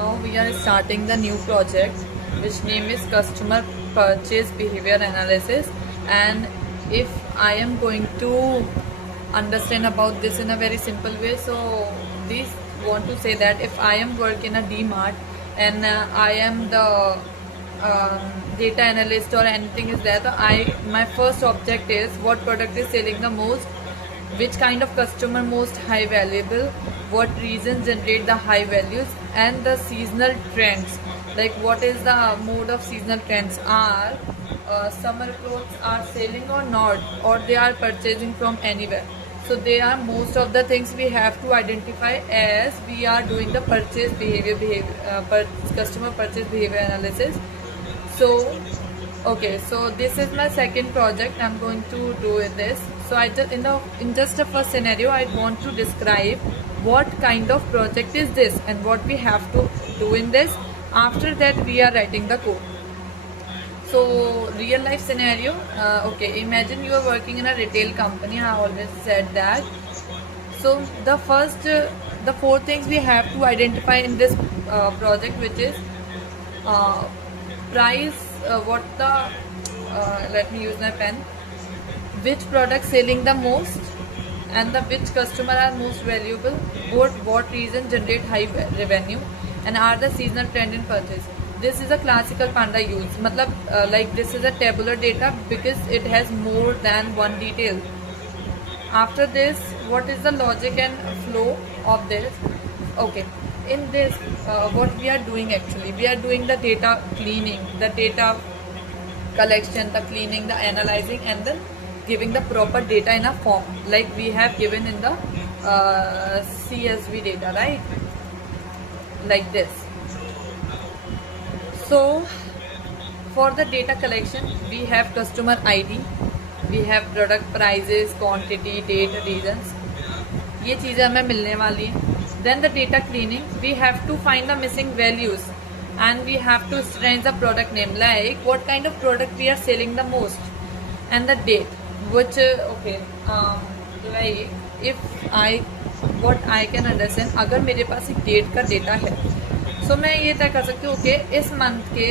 Now we are starting the new project which name is customer purchase behavior analysis, and if I am going to understand about this in a very simple way, so this want to say that if I am work in a DMart and I am the data analyst or anything is there, so my first object is what product is selling the most, which kind of customer most high valuable, what reasons generate the high values, and the seasonal trends, like what is the mode of seasonal trends, are summer clothes are selling or not, or they are purchasing from anywhere. So they are most of the things we have to identify as we are doing the customer purchase behavior analysis. So okay, so this is my second project I'm going to do with this. So I just in just the first scenario I want to describe what kind of project is this and what we have to do in this. After that we are writing the code. So real life scenario, okay, imagine you are working in a retail company. I always said that. So the four things we have to identify in this project, which is price, let me use my pen, which product selling the most, and the which customer are most valuable, what reason generate high revenue, and are the seasonal trend in purchase. This is a classical Panda use, matlab like this is a tabular data because it has more than one detail. After this, what is the logic and flow of this? Okay, in this what we are doing, actually we are doing the data cleaning, the data collection, the cleaning, the analyzing, and then giving the proper data in a form like we have given in the CSV data, right? Like this. So for the data collection we have customer ID, we have product prices, quantity, date, reasons, ये चीज़ें हमें मिलने वाली हैं. Then the data cleaning, we have to find the missing values and we have to range the product name, like what kind of product we are selling the most, and the date, which like if what I can understand, अगर मेरे पास एक date का data है, so मैं ये तय कर सकती हूँ कि इस मंथ के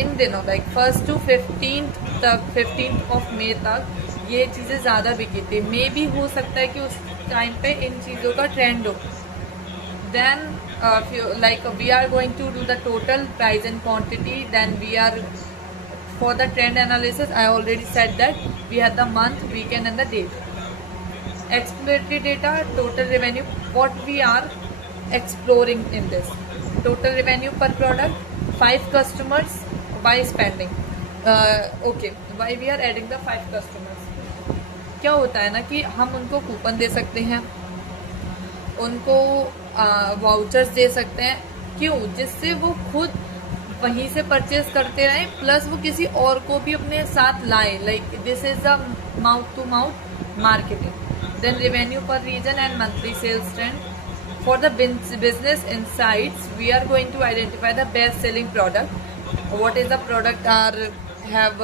इन दिनों, लाइक 1st to 15th तक, 15th of May तक ये चीज़ें ज़्यादा बिकी थी. मे भी हो सकता है कि उस टाइम पे इन चीज़ों का ट्रेंड हो. Then like we are going to do the total price and quantity. Then we are, for the trend analysis I already said that we have the month, weekend, and the date. Exploratory data, total revenue, what we are exploring in this. Total revenue per product, 5 customers by spending. Okay, why we are adding the 5 customers? क्या होता है ना कि हम उनको coupon दे सकते हैं, उनको वाउचर्स दे सकते हैं. क्यों? जिससे वो खुद वहीं से परचेज करते रहें, प्लस वो किसी और को भी अपने साथ लाए. Like this is the mouth to mouth marketing. Then revenue पर region and monthly sales trend. For the business insights, we are going to identify the best selling product. What is the product have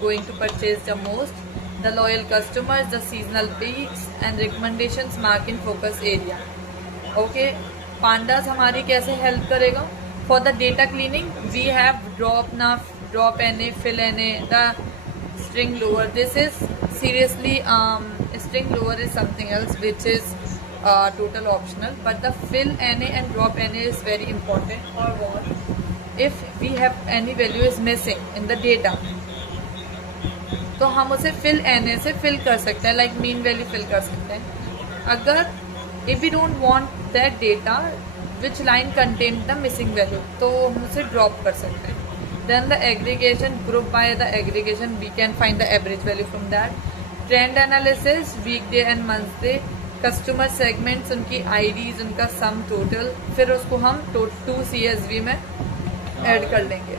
going to purchase the most? The loyal customers, the seasonal peaks, and recommendations mark in focus area. Okay, pandas हमारी कैसे help करेगा? For the data cleaning, we have drop NA, fill NA, the string lower. This is seriously string lower is something else which is total optional, but the fill NA and drop NA is very important. Or what if we have any value is missing in the data, तो हम उसे fill NA से fill कर सकते हैं, like mean value fill कर सकते हैं. अगर if we don't want that data which line contain the missing value, तो हम उसे drop कर सकते हैं. Then the aggregation, group by the aggregation we can find the average value from that. Trend analysis, weekday and monthday, customer segments, उनकी IDs, उनका sum total, फिर उसको हम 2 CSV में ऐड कर लेंगे.